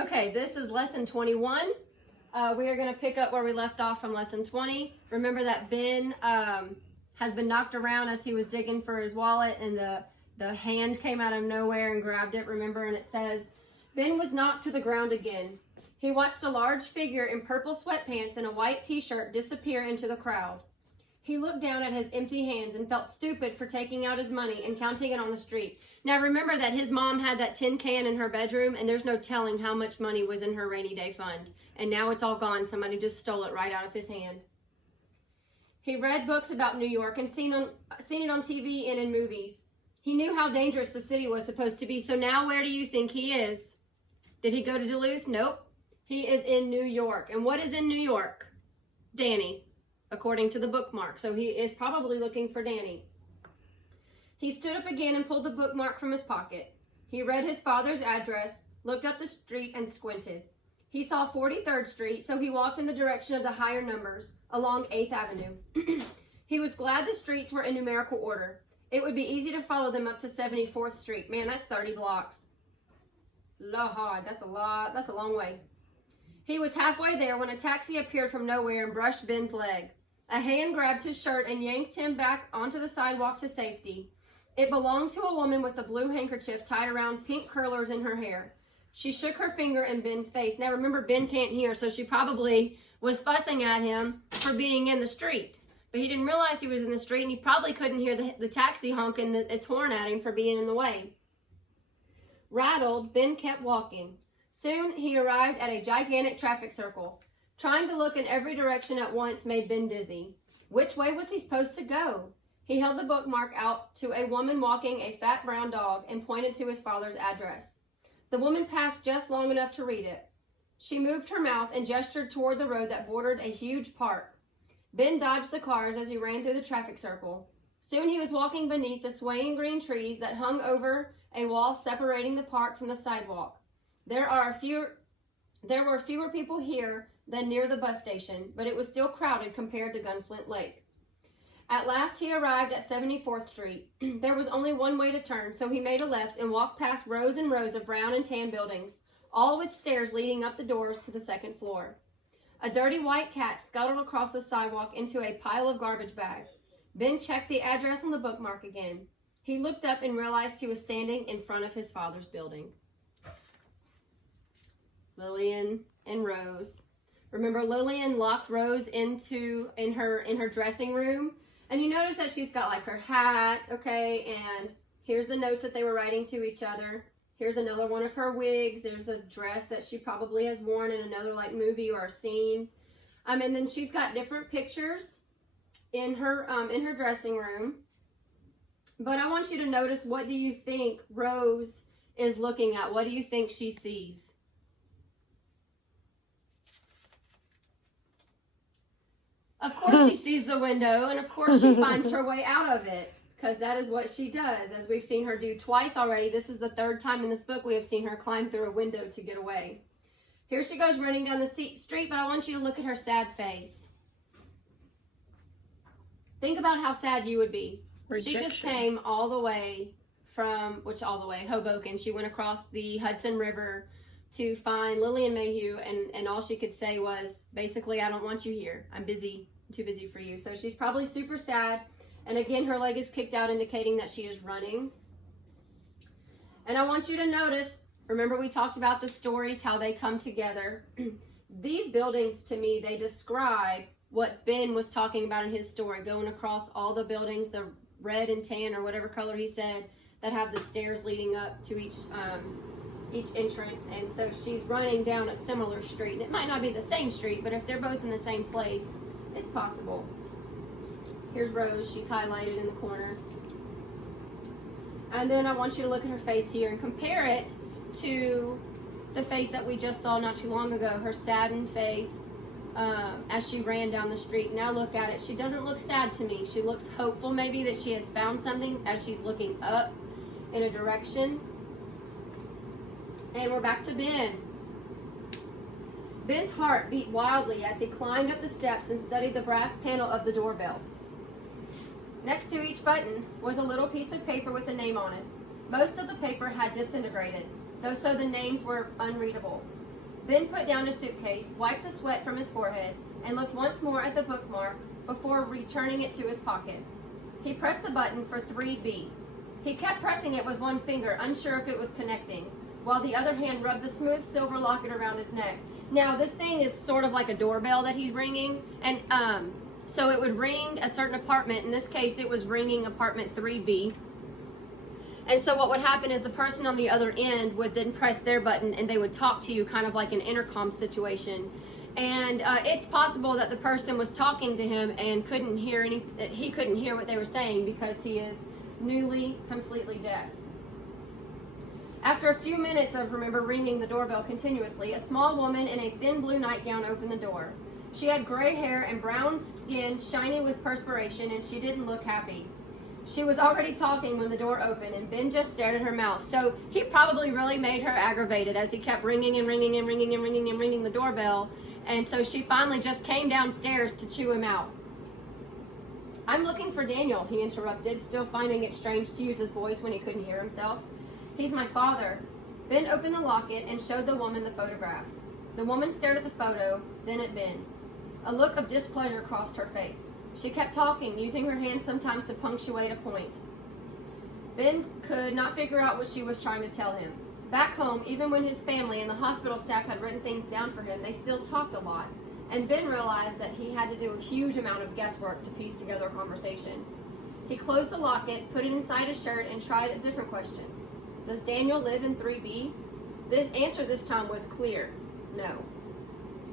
Okay, this is lesson 21. We are going to pick up where we left off from lesson 20. Remember that Ben has been knocked around as he was digging for his wallet, and the hand came out of nowhere and grabbed it, remember? And it says, Ben was knocked to the ground again. He watched a large figure in purple sweatpants and a white t-shirt disappear into the crowd. He looked down at his empty hands and felt stupid for taking out his money and counting it on the street. Now remember that his mom had that tin can in her bedroom, and there's no telling how much money was in her rainy day fund. And now it's all gone. Somebody just stole it right out of his hand. He read books about New York and seen it on TV and in movies. He knew how dangerous the city was supposed to be. So now where do you think he is? Did he go to Duluth? Nope. He is in New York. And what is in New York? Danny, according to the bookmark. So he is probably looking for Danny. He stood up again and pulled the bookmark from his pocket. He read his father's address, looked up the street, and squinted. He saw 43rd Street, so he walked in the direction of the higher numbers, along 8th Avenue. He was glad the streets were in numerical order. It would be easy to follow them up to 74th Street. Man, that's 30 blocks. Lord, that's a long way. He was halfway there when a taxi appeared from nowhere and brushed Ben's leg. A hand grabbed his shirt and yanked him back onto the sidewalk to safety. It belonged to a woman with a blue handkerchief tied around pink curlers in her hair. She shook her finger in Ben's face. Now remember, Ben can't hear, so she probably was fussing at him for being in the street. But he didn't realize he was in the street, and he probably couldn't hear the taxi honking it torn at him for being in the way. Rattled, Ben kept walking. Soon he arrived at a gigantic traffic circle. Trying to look in every direction at once made Ben dizzy. Which way was he supposed to go? He held the bookmark out to a woman walking a fat brown dog and pointed to his father's address. The woman passed just long enough to read it. She moved her mouth and gestured toward the road that bordered a huge park. Ben dodged the cars as he ran through the traffic circle. Soon he was walking beneath the swaying green trees that hung over a wall separating the park from the sidewalk. There were fewer people here than near the bus station, but it was still crowded compared to Gunflint Lake. At last he arrived at 74th Street. There was only one way to turn, so he made a left and walked past rows and rows of brown and tan buildings, all with stairs leading up the doors to the second floor. A dirty white cat scuttled across the sidewalk into a pile of garbage bags. Ben checked the address on the bookmark again. He looked up and realized he was standing in front of his father's building. Lillian and Rose. Remember, Lillian locked Rose in her dressing room, and you notice that she's got like her hat, okay, and here's the notes that they were writing to each other. Here's another one of her wigs. There's a dress that she probably has worn in another like movie or scene. And then she's got different pictures in her dressing room. But I want you to notice, what do you think Rose is looking at? What do you think she sees? Of course she sees the window, and of course she finds her way out of it, because that is what she does, as we've seen her do twice already. This is the third time in this book we have seen her climb through a window to get away. Here she goes running down the street, but I want you to look at her sad face. Think about how sad you would be. Rejection. She just came all the way from, Hoboken. She went across the Hudson River to find Lillian Mayhew, and all she could say was, basically, I don't want you here. I'm busy, too busy for you. So she's probably super sad. And again, her leg is kicked out, indicating that she is running. And I want you to notice, remember we talked about the stories, how they come together. These buildings, to me, they describe what Ben was talking about in his story, going across all the buildings, the red and tan or whatever color he said, that have the stairs leading up to each entrance. And so she's running down a similar street. And it might not be the same street, but if they're both in the same place, it's possible. Here's Rose. She's highlighted in the corner. And then I want you to look at her face here and compare it to the face that we just saw not too long ago, her saddened face as she ran down the street. Now look at it. She doesn't look sad to me. She looks hopeful, maybe that she has found something as she's looking up in a direction. And we're back to Ben. Ben's heart beat wildly as he climbed up the steps and studied the brass panel of the doorbells. Next to each button was a little piece of paper with a name on it. Most of the paper had disintegrated, though so the names were unreadable. Ben put down his suitcase, wiped the sweat from his forehead, and looked once more at the bookmark before returning it to his pocket. He pressed the button for 3B. He kept pressing it with one finger, unsure if it was connecting, while the other hand rubbed the smooth silver locket around his neck. Now, this thing is sort of like a doorbell that he's ringing, and so it would ring a certain apartment. In this case, it was ringing apartment 3B. And so what would happen is the person on the other end would then press their button and they would talk to you, kind of like an intercom situation. And it's possible that the person was talking to him and he couldn't hear what they were saying because he is newly completely deaf. After a few minutes of, remember, ringing the doorbell continuously, a small woman in a thin blue nightgown opened the door. She had gray hair and brown skin shiny with perspiration, and she didn't look happy. She was already talking when the door opened, and Ben just stared at her mouth. So he probably really made her aggravated as he kept ringing and ringing and ringing and ringing and ringing the doorbell. And so she finally just came downstairs to chew him out. "I'm looking for Daniel," he interrupted, still finding it strange to use his voice when he couldn't hear himself. "He's my father." Ben opened the locket and showed the woman the photograph. The woman stared at the photo, then at Ben. A look of displeasure crossed her face. She kept talking, using her hands sometimes to punctuate a point. Ben could not figure out what she was trying to tell him. Back home, even when his family and the hospital staff had written things down for him, they still talked a lot, and Ben realized that he had to do a huge amount of guesswork to piece together a conversation. He closed the locket, put it inside his shirt, and tried a different question. "Does Daniel live in 3B? The answer this time was clear. No.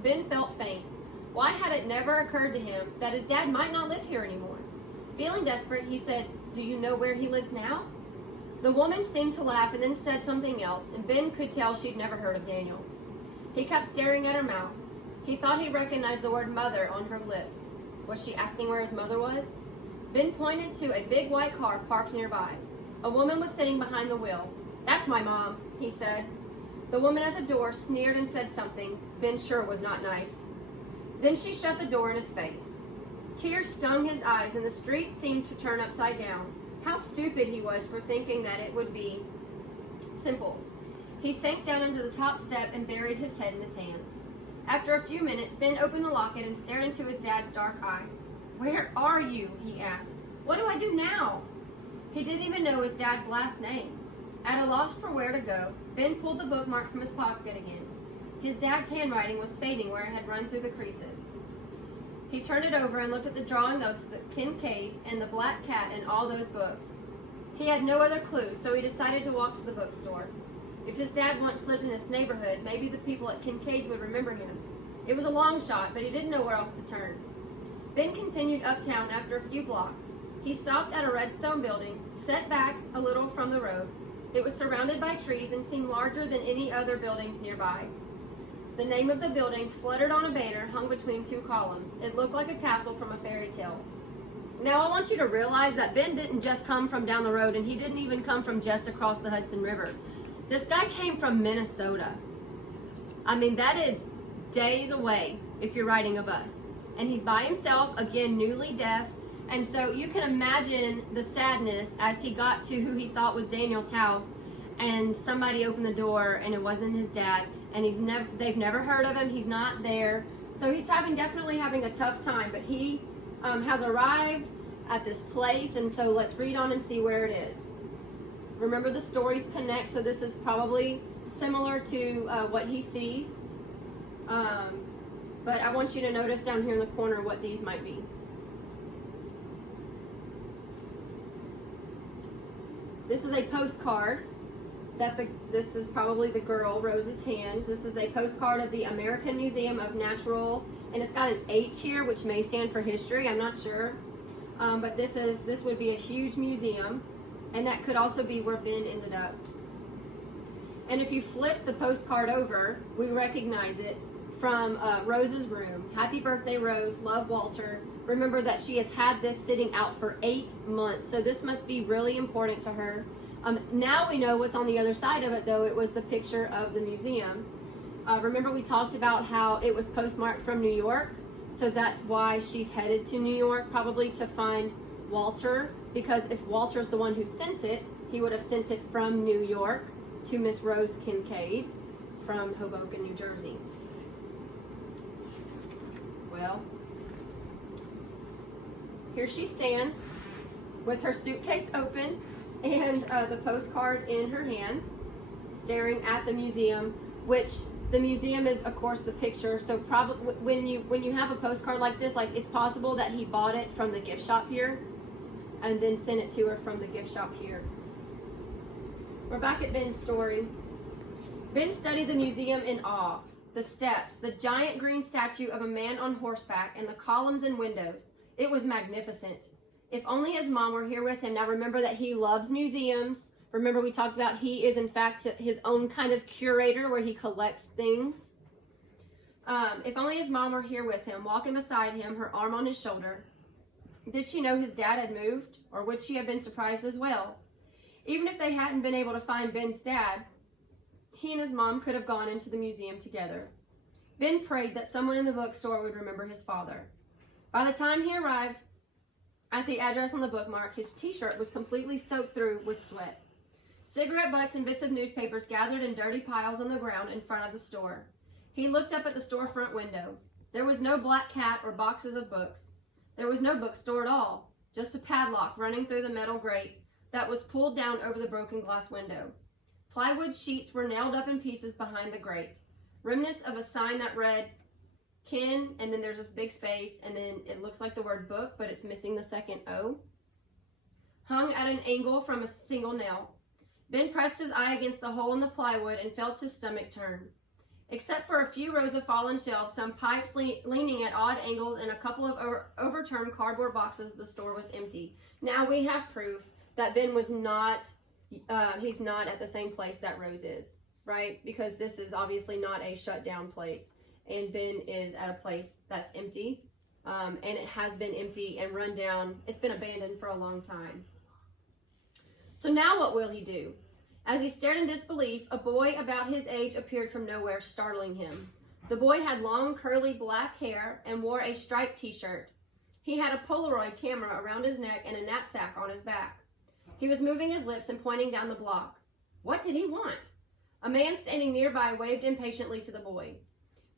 Ben felt faint. Why had it never occurred to him that his dad might not live here anymore? Feeling desperate, he said, "Do you know where he lives now?" The woman seemed to laugh and then said something else, and Ben could tell she'd never heard of Daniel. He kept staring at her mouth. He thought he recognized the word mother on her lips. Was she asking where his mother was? Ben pointed to a big white car parked nearby. A woman was sitting behind the wheel. "That's my mom," he said. The woman at the door sneered and said something Ben sure was not nice. Then she shut the door in his face. Tears stung his eyes and the street seemed to turn upside down. How stupid he was for thinking that it would be simple. He sank down into the top step and buried his head in his hands. After a few minutes, Ben opened the locket and stared into his dad's dark eyes. "Where are you?" he asked. "What do I do now?" He didn't even know his dad's last name. At a loss for where to go, Ben pulled the bookmark from his pocket again. His dad's handwriting was fading where it had run through the creases. He turned it over and looked at the drawing of the Kincaids and the black cat in all those books. He had no other clue, so he decided to walk to the bookstore. If his dad once lived in this neighborhood, maybe the people at Kincaids would remember him. It was a long shot, but he didn't know where else to turn. Ben continued uptown after a few blocks. He stopped at a red stone building, set back a little from the road. It was surrounded by trees and seemed larger than any other buildings nearby. The name of the building fluttered on a banner hung between two columns. It looked like a castle from a fairy tale. Now I want you to realize that Ben didn't just come from down the road, and he didn't even come from just across the Hudson River. This guy came from Minnesota. I mean, that is days away if you're riding a bus. And he's by himself, again, newly deaf. And so you can imagine the sadness as he got to who he thought was Daniel's house, and somebody opened the door and it wasn't his dad, and they've never heard of him. He's not there. So he's definitely having a tough time, but he has arrived at this place, and so let's read on and see where it is. Remember, the stories connect, so this is probably similar to what he sees. But I want you to notice down here in the corner what these might be. This is a postcard this is probably the girl, Rose's hands. This is a postcard of the American Museum of Natural, and it's got an H here, which may stand for history, I'm not sure. But this would be a huge museum, and that could also be where Ben ended up. And if you flip the postcard over, we recognize it from Rose's room. "Happy birthday, Rose. Love, Walter." Remember that she has had this sitting out for 8 months, so this must be really important to her. Now we know what's on the other side of it, though. It was the picture of the museum. Remember we talked about how it was postmarked from New York, so that's why she's headed to New York, probably to find Walter, because if Walter's the one who sent it, he would have sent it from New York to Miss Rose Kincaid from Hoboken, New Jersey. Well, here she stands with her suitcase open and the postcard in her hand, staring at the museum, which the museum is, of course, the picture. So probably when you have a postcard like this, like, it's possible that he bought it from the gift shop here and then sent it to her from the gift shop here. We're back at Ben's story. Ben studied the museum in awe. The steps, the giant green statue of a man on horseback, and the columns and windows. It was magnificent. If only his mom were here with him. Now remember that he loves museums. Remember we talked about he is in fact his own kind of curator where he collects things. If only his mom were here with him, walking beside him, her arm on his shoulder. Did she know his dad had moved, or would she have been surprised as well? Even if they hadn't been able to find Ben's dad, he and his mom could have gone into the museum together. Ben prayed that someone in the bookstore would remember his father. By the time he arrived at the address on the bookmark, his t-shirt was completely soaked through with sweat. Cigarette butts and bits of newspapers gathered in dirty piles on the ground in front of the store. He looked up at the storefront window. There was no black cat or boxes of books. There was no bookstore at all, just a padlock running through the metal grate that was pulled down over the broken glass window. Plywood sheets were nailed up in pieces behind the grate. Remnants of a sign that read, Ken, and then there's this big space, and then it looks like the word book, but it's missing the second O, hung at an angle from a single nail. Ben pressed his eye against the hole in the plywood and felt his stomach turn. Except for a few rows of fallen shelves, some pipes leaning at odd angles, and a couple of overturned cardboard boxes, the store was empty. Now we have proof that Ben was not, he's not at the same place that Rose is, right? Because this is obviously not a shut down place. And Ben is at a place that's empty, and it has been empty and run down. It's been abandoned for a long time. So now what will he do? As he stared in disbelief, a boy about his age appeared from nowhere, startling him. The boy had long, curly black hair and wore a striped t-shirt. He had a Polaroid camera around his neck and a knapsack on his back. He was moving his lips and pointing down the block. What did he want? A man standing nearby waved impatiently to the boy.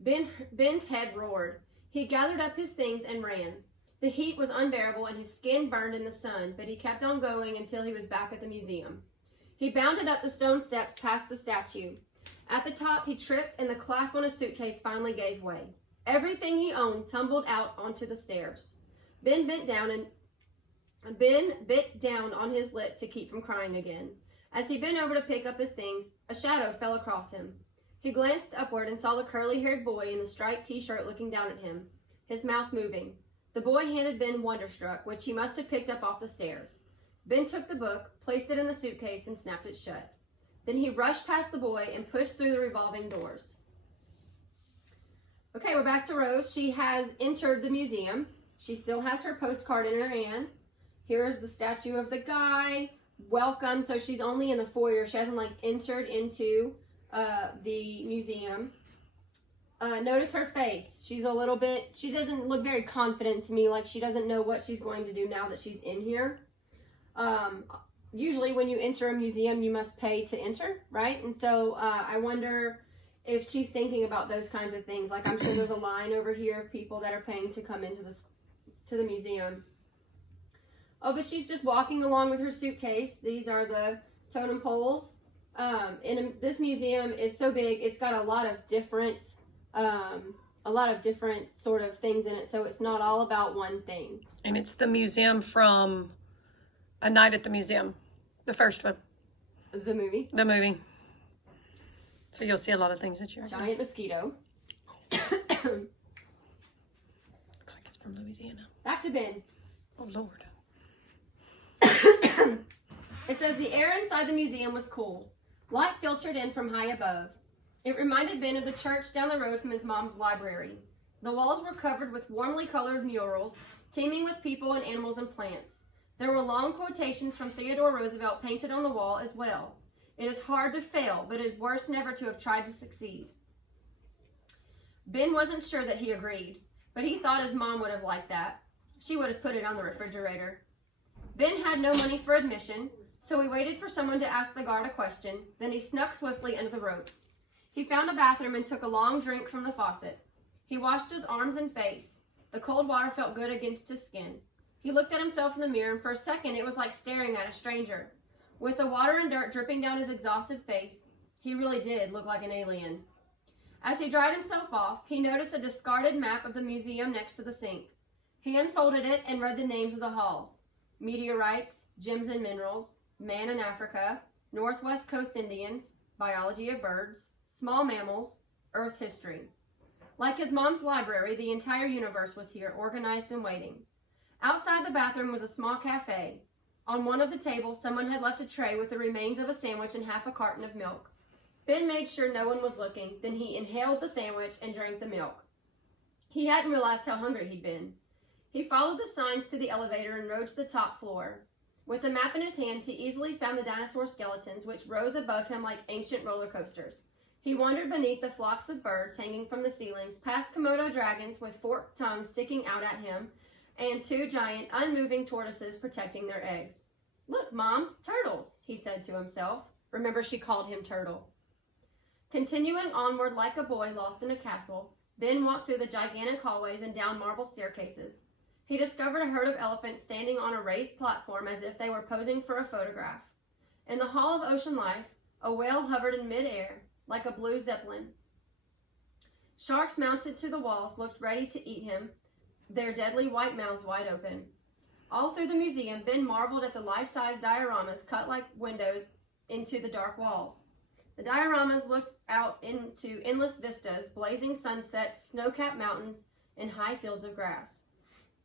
Ben's head roared. He gathered up his things and ran. The heat was unbearable and his skin burned in the sun, but he kept on going until he was back at the museum. He bounded up the stone steps past the statue. At the top, he tripped and the clasp on his suitcase finally gave way. Everything he owned tumbled out onto the stairs. Ben bit down on his lip to keep from crying again. As he bent over to pick up his things, a shadow fell across him. He glanced upward and saw the curly-haired boy in the striped t-shirt looking down at him, his mouth moving. The boy handed Ben Wonderstruck, which he must have picked up off the stairs. Ben took the book, placed it in the suitcase, and snapped it shut. Then he rushed past the boy and pushed through the revolving doors. Okay, we're back to Rose. She has entered the museum. She still has her postcard in her hand. Here is the statue of the guy. Welcome. So she's only in the foyer. She hasn't entered into the museum. Notice her face. She's a little bit, she doesn't look very confident to me, like she doesn't know what she's going to do now that she's in here. Usually when you enter a museum, you must pay to enter, right? And so I wonder if she's thinking about those kinds of things. Like, I'm sure there's a line over here of people that are paying to come into the museum. Oh, but she's just walking along with her suitcase. These are the totem poles. This museum is so big, it's got a lot of different sort of things in it, so it's not all about one thing. And it's the museum from A Night at the Museum, the first one. The movie. The movie. So you'll see a lot of things that you're... Giant mosquito. Looks like it's from Louisiana. Back to Ben. Oh, Lord. It says the air inside the museum was cool. Light filtered in from high above. It reminded Ben of the church down the road from his mom's library. The walls were covered with warmly colored murals, teeming with people and animals and plants. There were long quotations from Theodore Roosevelt painted on the wall as well. It is hard to fail, but it is worse never to have tried to succeed. Ben wasn't sure that he agreed, but he thought his mom would have liked that. She would have put it on the refrigerator. Ben had no money for admission, so he waited for someone to ask the guard a question, then he snuck swiftly under the ropes. He found a bathroom and took a long drink from the faucet. He washed his arms and face. The cold water felt good against his skin. He looked at himself in the mirror, and for a second it was like staring at a stranger. With the water and dirt dripping down his exhausted face, he really did look like an alien. As he dried himself off, he noticed a discarded map of the museum next to the sink. He unfolded it and read the names of the halls: meteorites, gems and minerals, man in Africa, Northwest Coast Indians, biology of birds, small mammals, earth history. Like his mom's library, the entire universe was here, organized and waiting. Outside the bathroom was a small cafe. On one of the tables, someone had left a tray with the remains of a sandwich and half a carton of milk. Ben made sure no one was looking, then he inhaled the sandwich and drank the milk. He hadn't realized how hungry he'd been. He followed the signs to the elevator and rode to the top floor. With the map in his hands, he easily found the dinosaur skeletons, which rose above him like ancient roller coasters. He wandered beneath the flocks of birds hanging from the ceilings, past Komodo dragons with forked tongues sticking out at him, and two giant, unmoving tortoises protecting their eggs. "Look, Mom, turtles," he said to himself. Remember, she called him Turtle. Continuing onward like a boy lost in a castle, Ben walked through the gigantic hallways and down marble staircases. He discovered a herd of elephants standing on a raised platform as if they were posing for a photograph. In the Hall of Ocean Life, a whale hovered in midair like a blue zeppelin. Sharks mounted to the walls looked ready to eat him, their deadly white mouths wide open. All through the museum, Ben marveled at the life-size dioramas cut like windows into the dark walls. The dioramas looked out into endless vistas, blazing sunsets, snow-capped mountains, and high fields of grass.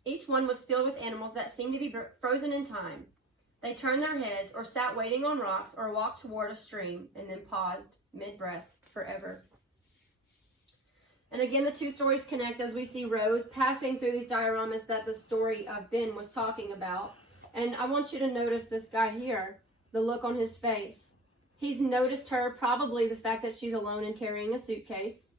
Each one was filled with animals that seemed to be frozen in time. They turned their heads, or sat waiting on rocks, or walked toward a stream, and then paused, mid-breath, forever. And again, the two stories connect as we see Rose passing through these dioramas that the story of Ben was talking about. And I want you to notice this guy here, the look on his face. He's noticed her, probably the fact that she's alone and carrying a suitcase.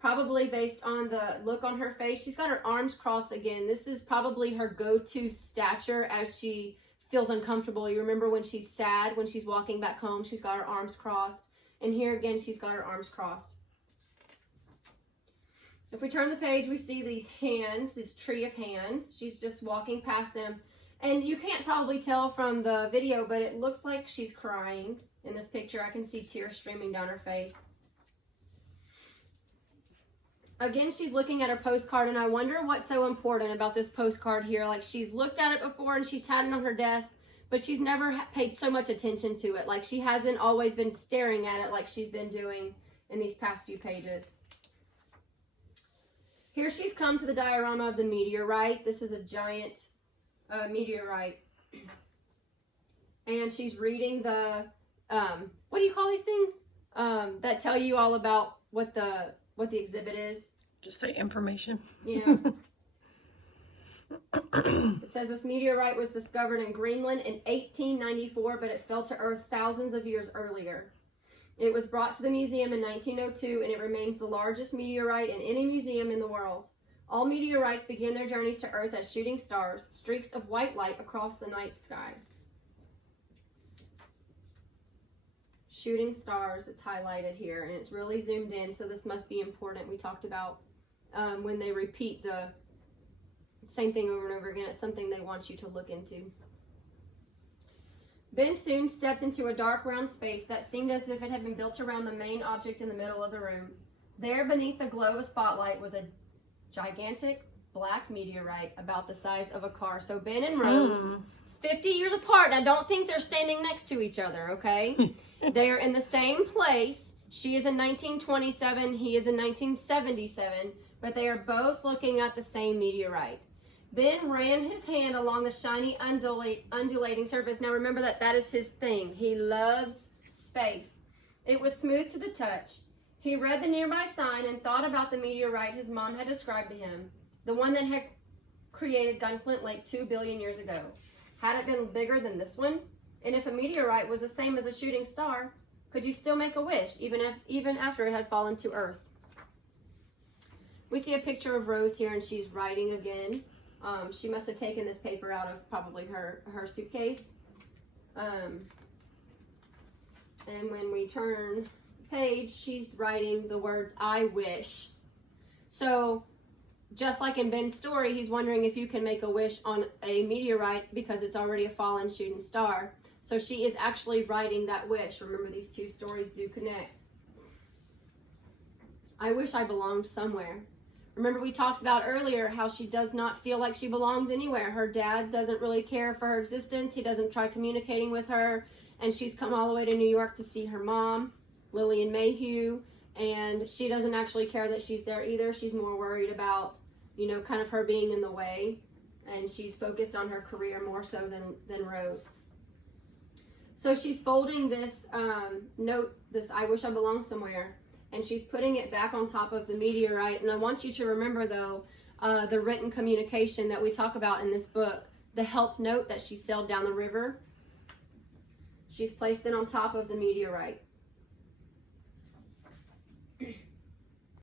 Probably based on the look on her face. She's got her arms crossed again. This is probably her go-to stature as she feels uncomfortable. You remember when she's sad, when she's walking back home, she's got her arms crossed. And here again, she's got her arms crossed. If we turn the page, we see these hands, this tree of hands. She's just walking past them. And you can't probably tell from the video, but it looks like she's crying. In this picture, I can see tears streaming down her face. Again, she's looking at her postcard, and I wonder what's so important about this postcard here. Like, she's looked at it before, and she's had it on her desk, but she's never paid so much attention to it. Like, she hasn't always been staring at it like she's been doing in these past few pages. Here she's come to the diorama of the meteorite. This is a giant meteorite. And she's reading the, what do you call these things? That tell you all about what the exhibit is. Just say information. Yeah. It says this meteorite was discovered in Greenland in 1894, but it fell to Earth thousands of years earlier. It was brought to the museum in 1902, and it remains the largest meteorite in any museum in the world. All meteorites begin their journeys to Earth as shooting stars, streaks of white light across the night sky. Shooting stars, it's highlighted here, and it's really zoomed in, so this must be important. We talked about when they repeat the same thing over and over again, it's something they want you to look into. Ben soon stepped into a dark round space that seemed as if it had been built around the main object in the middle of the room. There, beneath the glow of a spotlight, was a gigantic black meteorite about the size of a car. So Ben and Rose, 50 years apart. Now, don't think they're standing next to each other, okay? They are in the same place. She is in 1927. He is in 1977. But they are both looking at the same meteorite. Ben ran his hand along the shiny, undulating surface. Now, remember that is his thing. He loves space. It was smooth to the touch. He read the nearby sign and thought about the meteorite his mom had described to him, the one that had created Gunflint Lake 2 billion years ago. Had it been bigger than this one? And if a meteorite was the same as a shooting star, could you still make a wish, even after it had fallen to Earth? We see a picture of Rose here, and she's writing again. She must have taken this paper out of probably her suitcase. And when we turn page, she's writing the words, I wish. So just like in Ben's story, he's wondering if you can make a wish on a meteorite because it's already a fallen shooting star. So she is actually writing that wish. Remember, these two stories do connect. I wish I belonged somewhere. Remember, we talked about earlier how she does not feel like she belongs anywhere. Her dad doesn't really care for her existence. He doesn't try communicating with her. And she's come all the way to New York to see her mom, Lillian Mayhew. And she doesn't actually care that she's there either. She's more worried about, kind of her being in the way. And she's focused on her career more so than Rose. So she's folding this note, this I wish I belonged somewhere. And she's putting it back on top of the meteorite. And I want you to remember, though, the written communication that we talk about in this book, the help note that she sailed down the river. She's placed it on top of the meteorite.